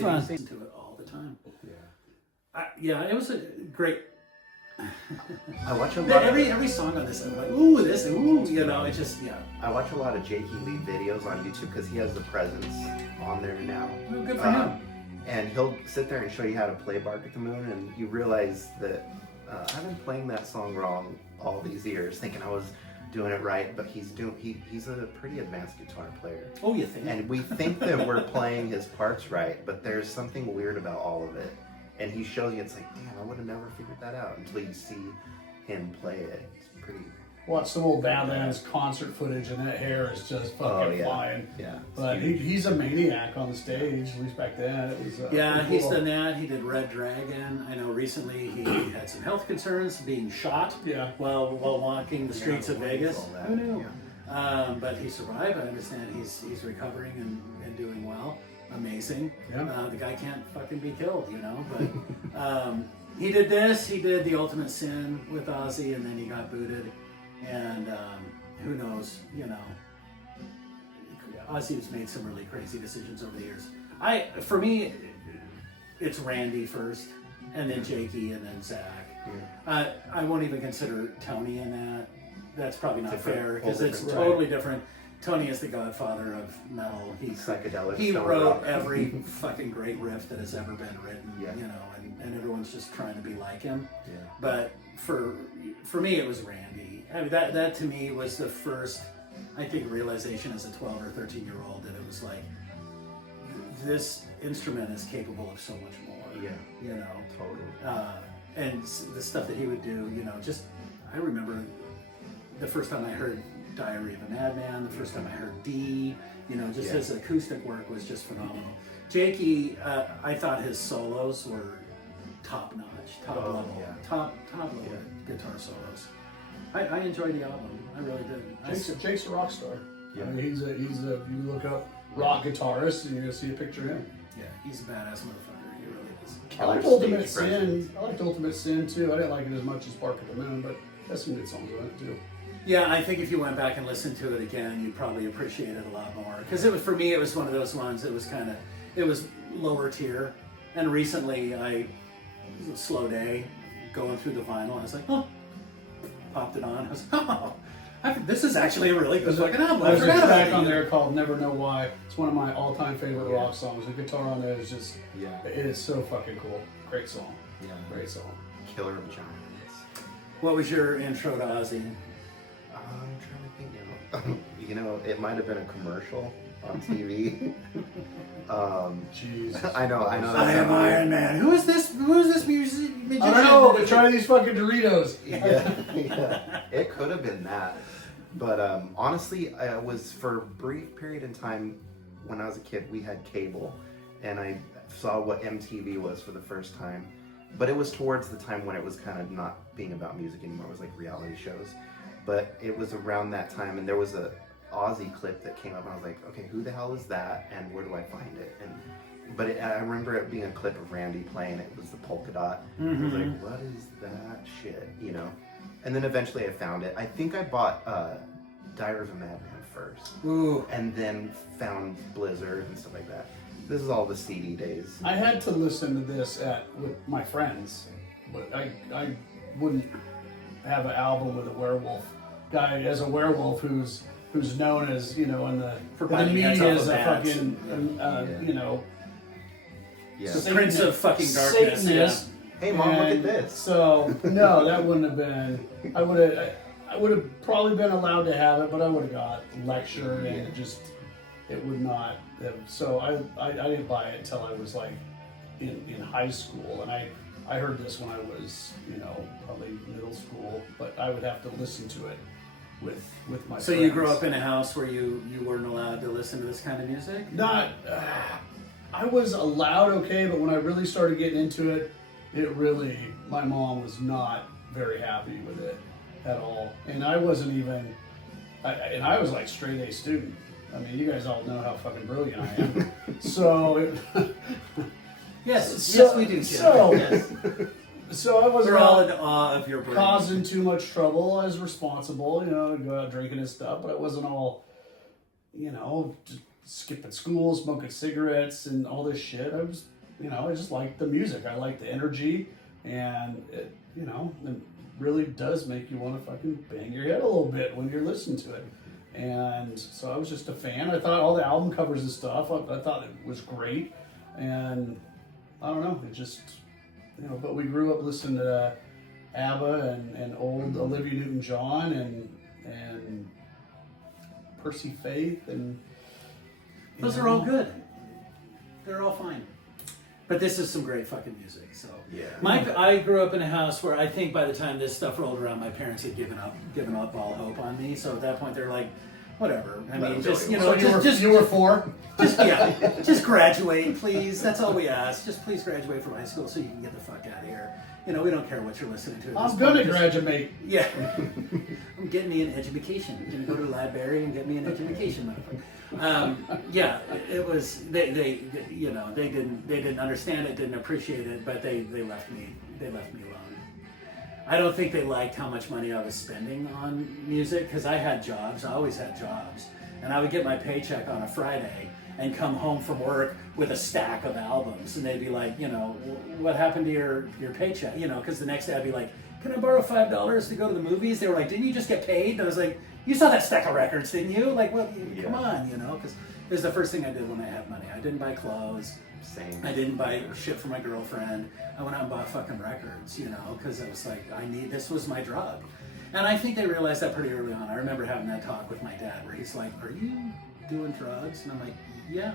Run. To it all the time. Yeah, it was a great. I watch a lot. Every song on this, I'm like, ooh, this, ooh, you know, it's just I watch a lot of Jakey Lee videos on YouTube because he has the presence on there now. Oh, good for him. And he'll sit there and show you how to play Bark at the Moon, and you realize that I've been playing that song wrong all these years, thinking I was doing it right, but he's a pretty advanced guitar player. Oh, you think? And we think that we're playing his parts right, but there's something weird about all of it. And he shows you, it's like, damn, I would have never figured that out until you see him play it. It's pretty. Watch some old Badlands concert footage, and that hair is just fucking flying. Yeah. But he's a maniac on the stage, at least back then. It was, he's done that. He did Red Dragon. I know recently he had some health concerns, being shot while walking the streets of Vegas. Who knew? Yeah. But he survived. I understand he's recovering and doing well. Amazing. Yeah. The guy can't fucking be killed, you know. But he did this. He did The Ultimate Sin with Ozzy, and then he got booted. And who knows, you know. Ozzy's made some really crazy decisions over the years. For me, it's Randy first, and then Jakey, and then Zach. Yeah. I won't even consider Tony in that. That's probably not fair because it's totally different. Tony is the godfather of metal. He's psychedelic. He wrote every fucking great riff that has ever been written. Yeah. You know, and everyone's just trying to be like him. Yeah. But for me, it was Randy. I mean, that to me was the first, I think, realization as a 12 or 13-year-old that it was like, this instrument is capable of so much more. Yeah. You know. Totally. And the stuff that he would do, you know, just, I remember the first time I heard Diary of a Madman, the first time I heard D, you know, just his acoustic work was just phenomenal. Jakey, I thought his solos were top notch, top level guitar solos. I enjoyed the album. I really did. Jake's a rock star. Yeah. I mean, he's a you look up rock guitarist and you're gonna see a picture of him. Yeah, he's a badass motherfucker. He really is. I liked Ultimate Sin. I liked Ultimate Sin too. I didn't like it as much as Bark at the Moon, but there's some good songs on it too. Yeah, I think if you went back and listened to it again, you'd probably appreciate it a lot more. Because it was, for me, it was one of those ones that was it was lower tier. And recently, it was a slow day, going through the vinyl. I was like, oh, popped it on. I was like, oh, this is actually a really good fucking album. There's a track on there called Never Know Why. It's one of my all-time favorite rock songs. The guitar on there is just, it is so fucking cool. Great song. Yeah. Great song. Killer of Giants. What was your intro to Ozzy? I'm trying to think now. You know, it might have been a commercial on TV. Jesus. I know. I am Iron Man. Who is this music magician? I don't know, but try these fucking Doritos. Yeah. It could have been that. But honestly, I was, for a brief period in time when I was a kid, we had cable. And I saw what MTV was for the first time. But it was towards the time when it was kind of not being about music anymore. It was like reality shows. But it was around that time, and there was a Ozzy clip that came up, and I was like, okay, who the hell is that, and where do I find it? I remember it being a clip of Randy playing. It was the polka dot. I was like, what is that shit, you know? And then eventually I found it. I think I bought Diary of a Madman first. Ooh. And then found Blizzard and stuff like that. This is all the CD days. I had to listen to this with my friends, but I wouldn't have an album with a werewolf guy as a werewolf who's known as, you know, in the media as a fucking you know, the Prince of fucking darkness. Satanist. Hey mom, look at this. So no, that wouldn't have been. I would have probably been allowed to have it, but I would have got lectured and it would not have. So I didn't buy it until I was like in high school, and I heard this when I was, you know, probably middle school, but I would have to listen to it with my So friends. you grew up in a house where you weren't allowed to listen to this kind of music? Not, I was allowed, okay, but when I really started getting into it, my mom was not very happy with it at all. And I wasn't even, I was like straight A student. I mean, you guys all know how fucking brilliant I am. So, yes, we do. So I wasn't We're all in awe of your brain. causing too much trouble. I was responsible, you know, to go out drinking and stuff, but I wasn't all, you know, just skipping school, smoking cigarettes, and all this shit. I was, I just liked the music. I liked the energy, and it really does make you want to fucking bang your head a little bit when you're listening to it. And so I was just a fan. I thought all the album covers and stuff, I thought it was great. And I don't know, it just, but we grew up listening to ABBA and old Olivia Newton-John and Percy Faith, and those are all good. They're all fine. But this is some great fucking music. So Yeah. I grew up in a house where I think by the time this stuff rolled around, my parents had given up all hope on me. So at that point, they're like, whatever. I mean, just you were 4. Just graduate, please. That's all we ask. Just please graduate from high school so you can get the fuck out of here. We don't care what you're listening to. I'm gonna graduate. Yeah. I'm getting me an education. I'm gonna go to the library and get me an education, motherfucker. Yeah, it was they didn't understand it, didn't appreciate it, but they left me alone. I don't think they liked how much money I was spending on music, because I had jobs. I always had jobs, and I would get my paycheck on a Friday and come home from work with a stack of albums, and they'd be like, what happened to your paycheck? Because the next day I'd be like, can I borrow $5 to go to the movies? They were like, didn't you just get paid? And I was like, you saw that stack of records, didn't you? Like, well, come on, because it was the first thing I did when I had money. I didn't buy clothes. Same. I didn't buy shit for my girlfriend. I went out and bought fucking records, because I was like, this was my drug. And I think they realized that pretty early on. I remember having that talk with my dad where he's like, are you doing drugs? And I'm like, yeah,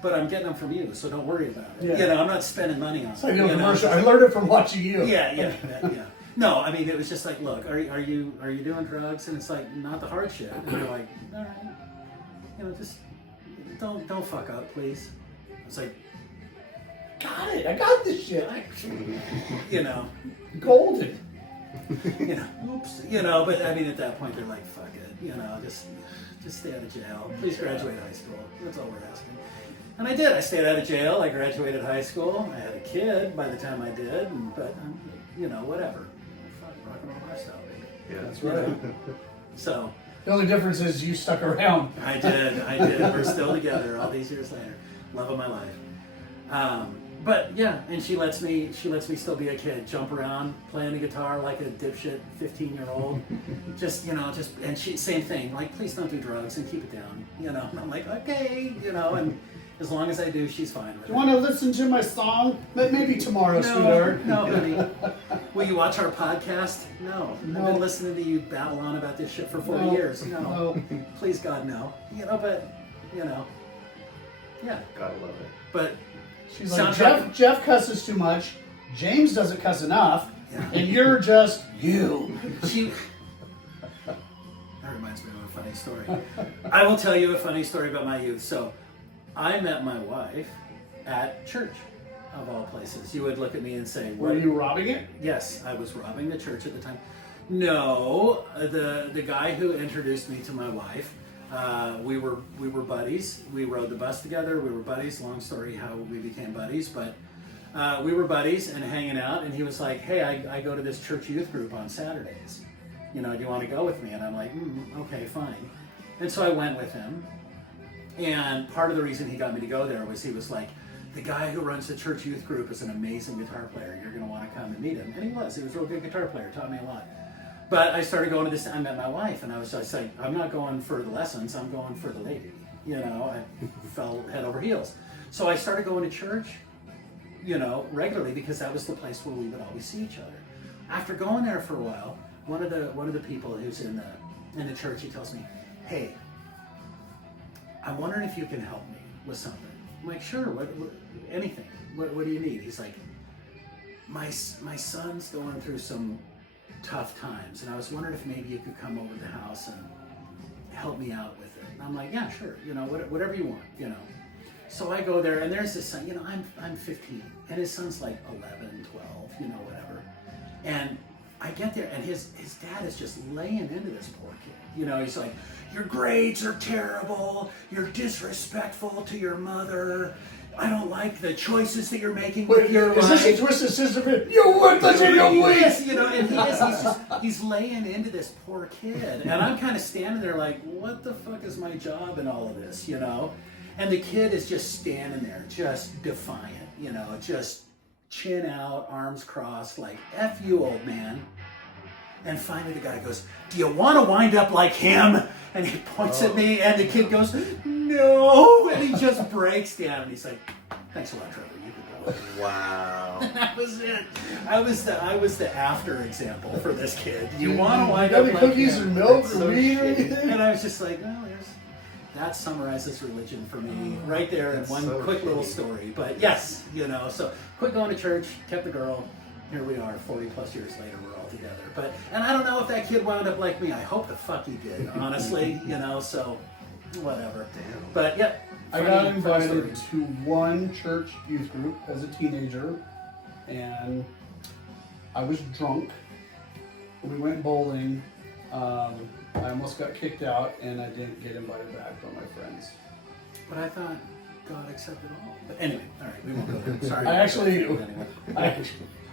but I'm getting them from you, so don't worry about it. Yeah. I'm not spending money on it. It's like a commercial. I learned it from watching you. Yeah. No, I mean, it was just like, look, are you doing drugs? And it's like, not the hard shit. And they're like, all right, just don't fuck up, please. It's like, got it. I got this shit. Golden. Oops. But I mean, at that point, they're like, fuck it. Just stay out of jail. Please graduate high school. That's all we're asking. And I did. I stayed out of jail. I graduated high school. I had a kid by the time I did. But whatever. Fuck, rock and roll lifestyle, baby. Yeah, That's right. So The only difference is you stuck around. I did. We're still together all these years later. Love of my life. But yeah, and she lets me still be a kid, jump around, playing the guitar like a dipshit 15-year-old. And she, same thing, like, please don't do drugs and keep it down, And I'm like, okay, and as long as I do, she's fine with it. You want to listen to my song? Maybe tomorrow, sweetheart. No, honey. Will you watch our podcast? No. I've been listening to you babble on about this shit for 40 years. No. Please, God, no. But, yeah. Gotta love it. But she's like, Jeff cusses too much, James doesn't cuss enough, and you're just you. That reminds me of a funny story. I will tell you a funny story about my youth. So, I met my wife at church, of all places. You would look at me and say, were you robbing it? Yes, I was robbing the church at the time. No, the guy who introduced me to my wife, we were buddies. We rode the bus together. We were buddies. Long story how we became buddies, but we were buddies and hanging out. And he was like, "Hey, I go to this church youth group on Saturdays. Do you want to go with me?" And I'm like, "Okay, fine." And so I went with him. And part of the reason he got me to go there was he was like, "The guy who runs the church youth group is an amazing guitar player. You're going to want to come and meet him." And he was. He was a real good guitar player. Taught me a lot. But I started going to this. I met my wife, and I was just like, "I'm not going for the lessons. I'm going for the lady." I fell head over heels. So I started going to church, regularly, because that was the place where we would always see each other. After going there for a while, one of the people who's in the church, he tells me, "Hey, I'm wondering if you can help me with something." I'm like, "Sure, what anything. What do you need?" He's like, my son's going through some tough times, and I was wondering if maybe you could come over to the house and help me out with it." And I'm like, "Yeah, sure, whatever you want, So I go there, and there's this son, I'm 15, and his son's like 11, 12, whatever. And I get there, and his dad is just laying into this poor kid. He's like, "Your grades are terrible, you're disrespectful to your mother, I don't like the choices that you're making Wait, with your is life. this a twisted sister? You worthless in your week! Yes, you know, and he's laying into this poor kid. And I'm kind of standing there like, what the fuck is my job in all of this, you know? And the kid is just standing there, just defiant, you know, just chin out, arms crossed, like, F you, old man. And finally the guy goes, do you want to wind up like him? And he points at me, and the kid goes, no! And he just breaks down, and he's like, thanks a lot, Trevor. You can go. Wow. And that was it. I was the after example for this kid. Do you want to wind Got up the like cookies him? or milk That's or so weed or shitty. anything? And I was just like, oh, that summarizes religion for me right there in That's one so quick little shitty. story. But yes, you know, so quit going to church, kept the girl. Here we are, 40 plus years later, we're all together. And I don't know if that kid wound up like me. I hope the fuck he did, honestly, you know, so whatever. Damn. But yeah. I got funny invited story. to one church youth group as a teenager, and I was drunk. We went bowling. I almost got kicked out, and I didn't get invited back by my friends. But I thought God accepted all. But anyway, all right, we won't go there. Sorry.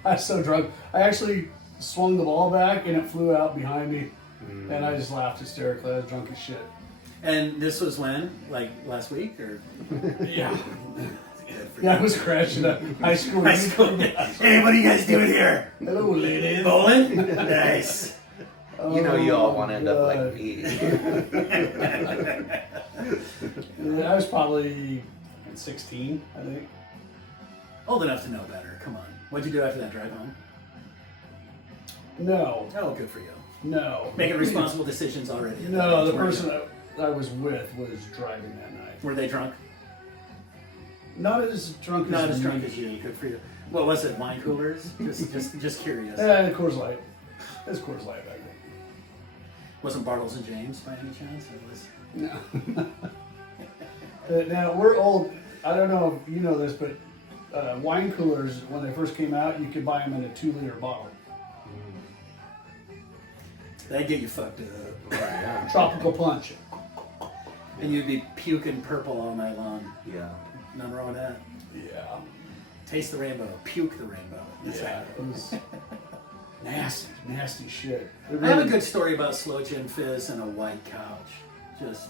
I was so drunk. I actually swung the ball back, and it flew out behind me, and I just laughed hysterically. I was drunk as shit. And this was when? Like last week or? Yeah. Yeah, I was crashing up high school. High school. Hey, what are you guys doing here? Hello, ladies. Bowling? Nice. You know you all want to end up God. like me. I was probably 16, I think. Old enough to know better. Come on. What'd you do after that drive home? No, Oh, good for you. no. Making responsible decisions already. No, the Weren't person you? I was with was driving that night. Were they drunk? Not as drunk as Not as me. drunk as you. Good for you. What was it? Wine coolers? Just curious. Coors Light. It was Coors Light back then. Wasn't Bartles and James by any chance? It was. No. Now, we're old. I don't know if you know this, but wine coolers, when they first came out, you could buy them in a 2-liter bottle. That'd get you fucked up. Yeah. Tropical punch. And you'd be puking purple all night long. Yeah. Nothing wrong with that. Yeah. Taste the rainbow. Puke the rainbow. That's Yeah. right. It was nasty, nasty shit. I have a good story about slow gin fizz and a white couch. Just,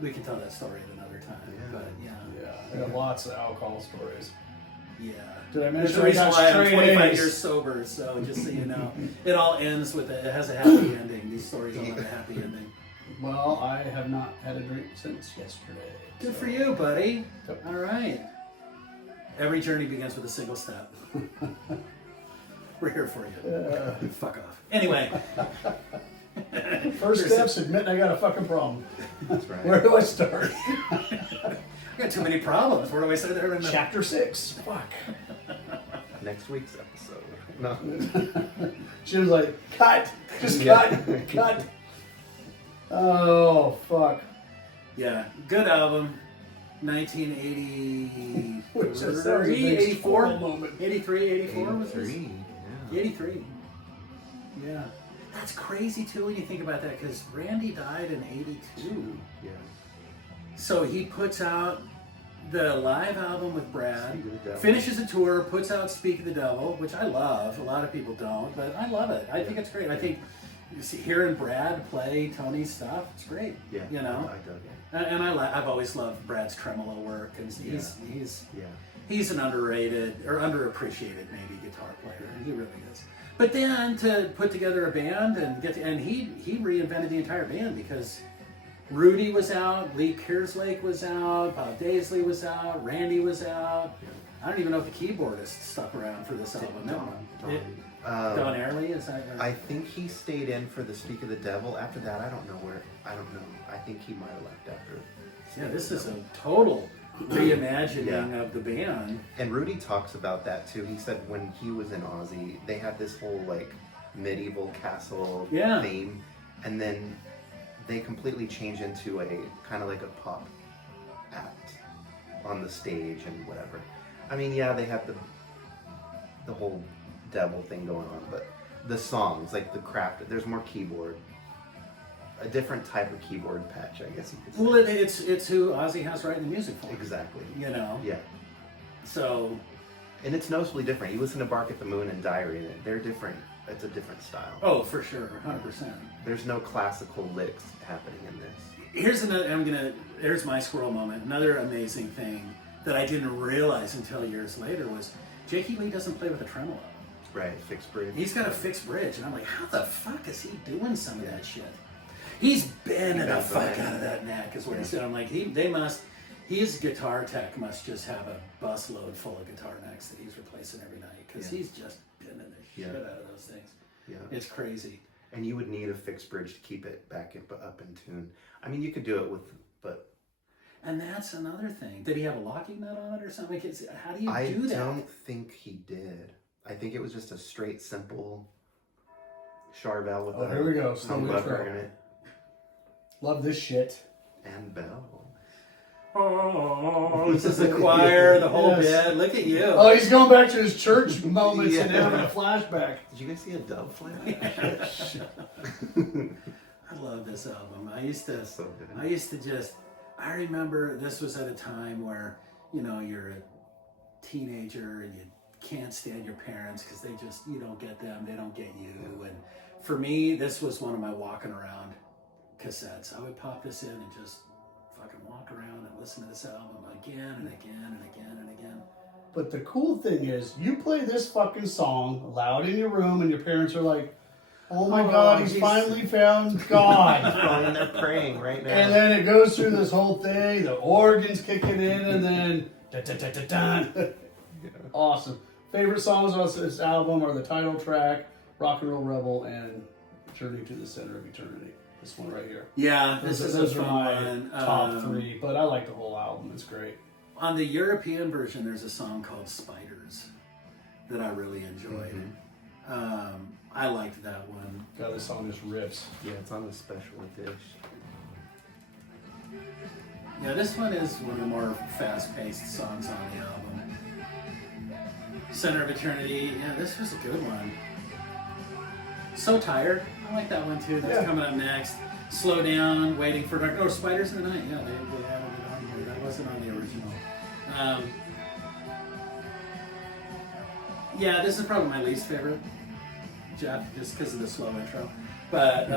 we can tell that story at another time. Yeah. But yeah. Yeah, I got lots of alcohol stories. Yeah. Did I There's mention a I reason got why I'm straight 25 A's? years sober, so just so you know. It all ends with it has a happy ending. These stories all have a happy ending. Well, I have not had a drink since yesterday. Good so- for you, buddy. Yep. All right. Every journey begins with a single step. We're here for you. Fuck off. Anyway. First step's admitting I got a fucking problem. That's right. Where do I start? I got too many problems. Where do I say there? In the... Chapter 6. Fuck. Next week's episode. No. She was like, cut! Just Yeah. cut! Oh, fuck. Yeah. Good album. 1980. Which just sounds a big 84? squirrel moment. 83, 84 was this? 83. Yeah. 83. Yeah. That's crazy too when you think about that because Randy died in 82. Yeah. So he puts out the live album with Brad, Speak of the Devil. finishes a tour, puts out Speak of the Devil, which I love. A lot of people don't, but I love it. I think it's great. I think you see, hearing Brad play Tony's stuff, it's great. Yeah. You know? I dug it. And I've always loved Brad's tremolo work, and he's Yeah. an underrated or underappreciated maybe guitar player. He really is. But then to put together a band and he reinvented the entire band because Rudy was out, Lee Kerslake was out, Bob Daisley was out, Randy was out. I don't even know if the keyboardist stuck around for this album. No, Don Airley is that? I think he stayed in for the Speak of the Devil. After that, I don't know where. I don't know. I think he might have left after. Yeah, this is a total reimagining Yeah. of the band. And Rudy talks about that too. He said when he was in Ozzy, they had this whole like medieval castle Yeah. theme, and then they completely changed into a kind of like a pop act on the stage and whatever. I mean, yeah, they have the whole devil thing going on, but the songs, like the craft, there's more keyboard, a different type of keyboard patch, I guess you could say. Well, it's who Ozzy has writing the music for. Exactly. You know. Yeah. So, and it's noticeably different. You listen to Bark at the Moon and Diary, and they're different. It's a different style. oh, for sure, 100%. There's no classical licks happening in this. Here's another. Here's my squirrel moment. Another amazing thing that I didn't realize until years later was Jakey Lee doesn't play with a tremolo. Right, fixed bridge. He's got a fixed bridge, and I'm like, how the fuck is he doing some of that shit? He's bending the fuck out of that neck, is what he said. I'm like, his guitar tech must just have a busload full of guitar necks that he's replacing every night, because he's just bending the shit out of those things. Yeah, it's crazy. And you would need a fixed bridge to keep it up in tune. I mean, you could do it with, but. And that's another thing. Did he have a locking nut on it or something? How do you do that? I don't think he did. I think it was just a straight, simple Charvel with here we go. humbucker in it. Love this shit. And bell. Oh, this is the choir, the whole bit. Look at you. Oh, he's going back to his church moments and having a flashback. Did you guys see a dove fly? I love this album. I used to just, I remember this was at a time where, you're a teenager and you can't stand your parents because you don't get them, they don't get you. And for me, this was one of my walking around cassettes. I would pop this in and just fucking walk around and listen to this album again and again and again and again. But the cool thing is, you play this fucking song loud in your room and your parents are like, oh my God, he's finally found God. And they're praying right now. And then it goes through this whole thing, the organ's kicking in, and then da-da-da-da-da. Awesome. Favorite songs on this album are the title track, Rock and Roll Rebel, and Journey to the Center of Eternity. This one right here. Yeah, those are my top three, but I like the whole album. It's great. On the European version, there's a song called Spiders that I really enjoyed. Mm-hmm. I liked that one. God, this song just rips. Yeah, it's on the special edition. Yeah, this one is one of the more fast-paced songs on the album. Center of Eternity, yeah, this was a good one. So Tired, I like that one too. That's coming up next. Slow Down, Waiting for Dark. Oh, Spiders in the Night, yeah, they added it on here. That wasn't on the original. Yeah, this is probably my least favorite, Jeff, just because of the slow intro. But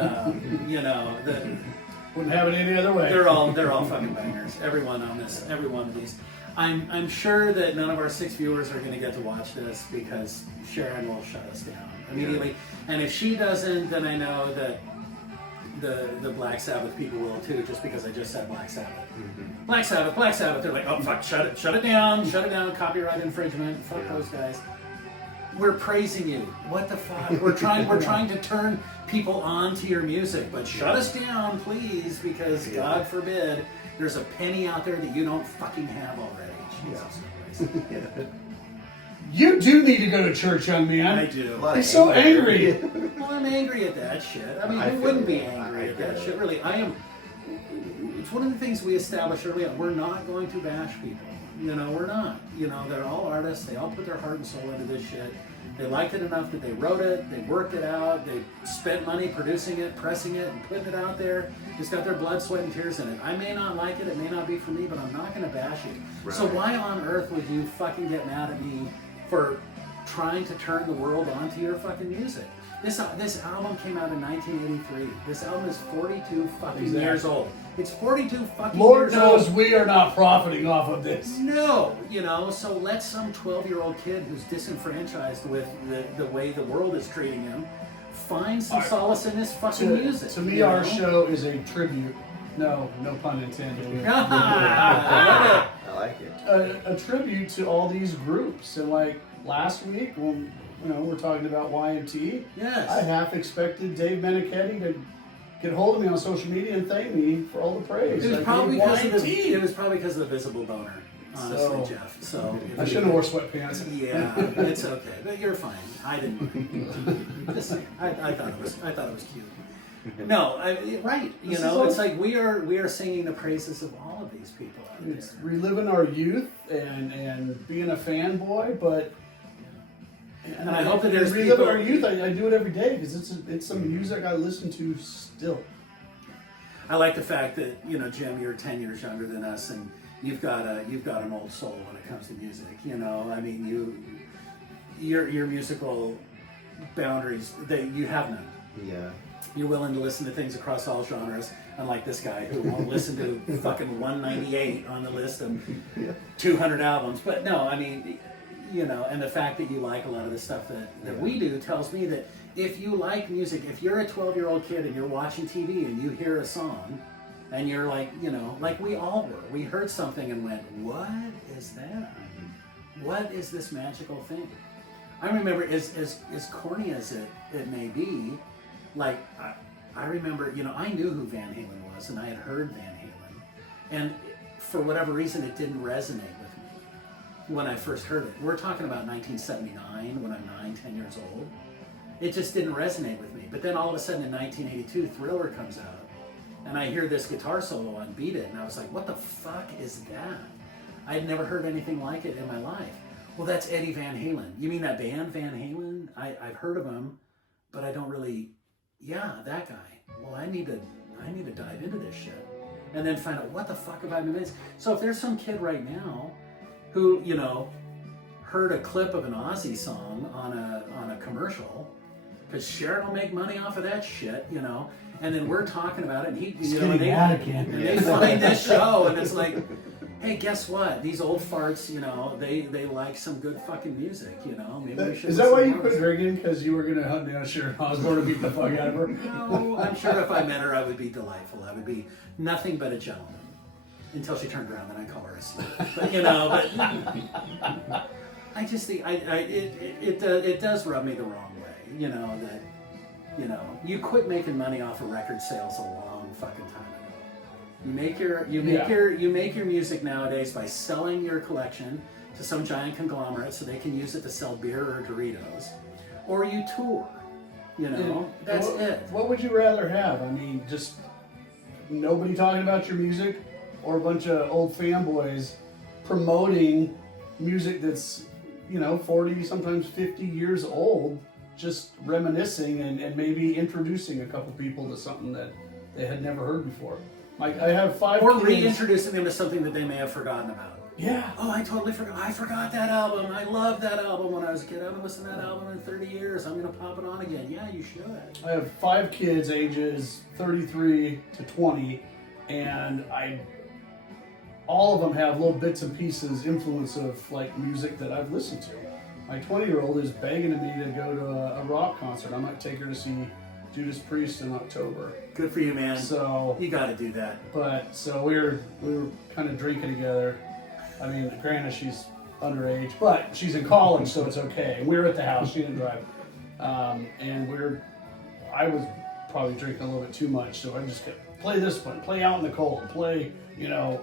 wouldn't have it any other way. They're all fucking bangers. Every one of these. I'm sure that none of our 6 viewers are going to get to watch this because Sharon will shut us down immediately. Yeah. And if she doesn't, then I know that the Black Sabbath people will too, just because I just said Black Sabbath. Mm-hmm. Black Sabbath. They're like, oh fuck, shut it down, copyright infringement. Fuck those guys. We're praising you. What the fuck? We're trying to turn people on to your music, but shut us down, please, because God forbid there's a penny out there that you don't fucking have already. Jesus Christ. You do need to go to church, young man. I do. He's so angry. Well, I'm angry at that shit. I mean, who wouldn't be angry at that shit? Really, I am. It's one of the things we established early on. We're not going to bash people. We're not. They're all artists. They all put their heart and soul into this shit. They liked it enough that they wrote it, they worked it out, they spent money producing it, pressing it, and putting it out there. It's got their blood, sweat, and tears in it. I may not like it may not be for me, but I'm not going to bash it. Right. So why on earth would you fucking get mad at me for trying to turn the world onto your fucking music? This album came out in 1983. This album is 42 fucking years old. It's 42 fucking Lord years old. knows we are not profiting off of this. No, so let some 12-year-old kid who's disenfranchised with the way the world is treating him find some solace in this fucking music. To me, our show is a tribute. No pun intended. I like it. A tribute to all these groups. And like last week when we're talking about YMT, yes, I half expected Dave Meniketti to get hold of me on social media and thank me for all the praise. It was probably because of the visible donor, honestly, Jeff. So I shouldn't have wore sweatpants. Yeah, it's okay, but you're fine. I didn't mind. Just saying. I thought it was cute. No, right. It's like we are singing the praises of all of these people out there. It's reliving our youth and being a fanboy, but. And I hope that there's relive our youth. I do it every day because it's some music I listen to still. I like the fact that Jim, you're 10 years younger than us, and you've got an old soul when it comes to music. You know, I mean, your musical boundaries, you have none. Yeah. You're willing to listen to things across all genres, unlike this guy who won't listen to fucking 198 on the list of 200 albums. But no, I mean, you know, and the fact that you like a lot of the stuff that we do tells me that if you like music, if you're a 12-year-old kid and you're watching TV and you hear a song and you're like, you know, like we all were, we heard something and went, what is that? What is this magical thing? I remember, as corny as it may be, like, I remember, you know, I knew who Van Halen was, and I had heard Van Halen, and for whatever reason, it didn't resonate with me when I first heard it. We're talking about 1979, when I'm 9, 10 years old. It just didn't resonate with me. But then all of a sudden, in 1982, Thriller comes out, and I hear this guitar solo on Beat It, and I was like, what the fuck is that? I had never heard anything like it in my life. Well, that's Eddie Van Halen. You mean that band, Van Halen? I've heard of him, but I don't really... Yeah, that guy. Well, I need to dive into this shit, and then find out what the fuck have I been missing. So if there's some kid right now who, you know, heard a clip of an Ozzy song on a commercial, because Sharon will make money off of that shit, you know, and then we're talking about it, and they find this show, and it's like, hey, guess what? These old farts, you know, they like some good fucking music, you know. Maybe we should. Is that why you quit drinking? Because you were gonna hunt down Sharon Osbourne to beat the fuck out of her? No, I'm sure if I met her, I would be delightful. I would be nothing but a gentleman until she turned around, and I call her a slut. But you know, I just think it does rub me the wrong way, you know, that, you know, you quit making money off of record sales a long fucking time ago. You make your music nowadays by selling your collection to some giant conglomerate so they can use it to sell beer or Doritos, or you tour. You know, that's it. What would you rather have? I mean, just nobody talking about your music, or a bunch of old fanboys promoting music that's, you know, 40, sometimes 50 years old, just reminiscing and maybe introducing a couple people to something that they had never heard before. Like, I have 5 or kids. reintroducing them to something that they may have forgotten about. Yeah. Oh, I totally forgot. I forgot that album. I loved that album when I was a kid. I haven't listened to that album in 30 years. I'm going to pop it on again. Yeah, you should. I have 5 kids ages 33 to 20, and all of them have little bits and pieces, influence of like music that I've listened to. My 20-year-old is begging me to go to a rock concert. I might take her to see Judas Priest in October. Good for you, man. So you got to do that. But so we were kind of drinking together. I mean, granted she's underage, but she's in college, so it's okay. And we were at the house. She didn't drive, and I was probably drinking a little bit too much, so I just kept play this one, play Out in the Cold, play, you know,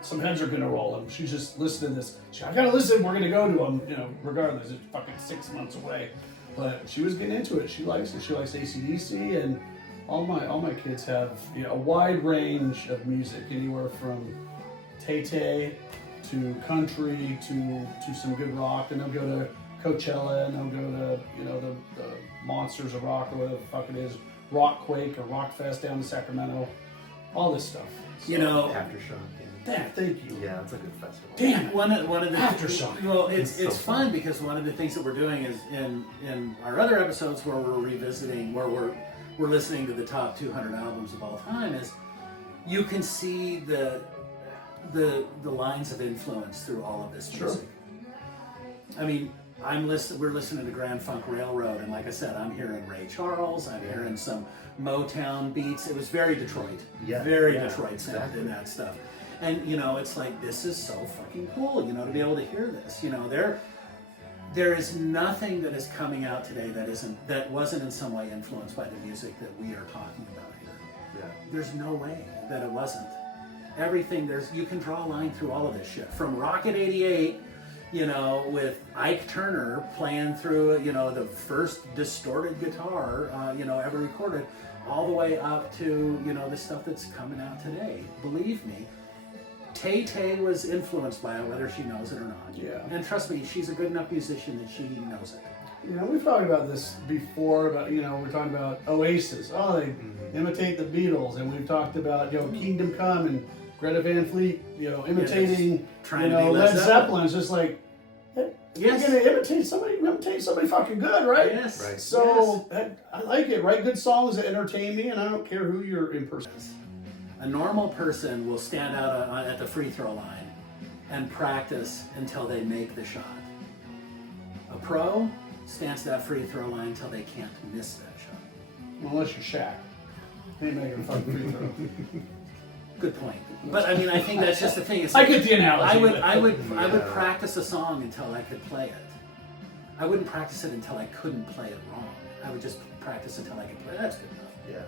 Some Heads Are Gonna Roll. And she's just listening to this. I gotta listen. We're gonna go to them, you know, regardless. It's fucking 6 months away. But she was getting into it. She likes it. She likes AC/DC, and all my kids have, you know, a wide range of music, anywhere from Tay-Tay to country to some good rock, and they'll go to Coachella, and they'll go to, you know, the Monsters of Rock, or whatever the fuck it is, Rockquake or Rockfest down in Sacramento, all this stuff. So, you know, Aftershock. damn, thank you. Yeah, it's a good festival. Damn, one of the Aftershock. Well, it's so fun because one of the things that we're doing is in our other episodes where we're revisiting, where we're listening to the top 200 albums of all time, is you can see the lines of influence through all of this music. I mean, we're listening to Grand Funk Railroad, and like I said, I'm hearing Ray Charles, I'm hearing some Motown beats. It was very Detroit, Detroit sound in that stuff. And you know, it's like, this is so fucking cool, you know, to be able to hear this. You know, there is nothing that is coming out today that wasn't in some way influenced by the music that we are talking about here. Yeah. There's no way that it wasn't. Everything, you can draw a line through all of this shit. From Rocket 88, you know, with Ike Turner playing through, you know, the first distorted guitar, you know, ever recorded, all the way up to, you know, the stuff that's coming out today. Believe me, Tay-Tay was influenced by it, whether she knows it or not. Yeah. And trust me, she's a good enough musician that she knows it. You know, we've talked about this before, about, you know, we're talking about Oasis. Oh, they imitate the Beatles. And we've talked about, you know, Kingdom Come and Greta Van Fleet, imitating, trying to be Led Zeppelin. It's just like, hey, Yes. you're gonna imitate somebody fucking good, right? Yes. Right. So I like it. Write good songs that entertain me, and I don't care who you're impersonating. A normal person will stand out at the free throw line and practice until they make the shot. A pro stands to that free throw line until they can't miss that shot. Well, unless you're Shaq, they ain't making a fucking free throw. Good point. But I mean, I think that's just the thing. It's I like, get the analogy. I would practice a song until I could play it. I wouldn't practice it until I couldn't play it wrong. I would just practice until I could play it. That's good enough. Yeah.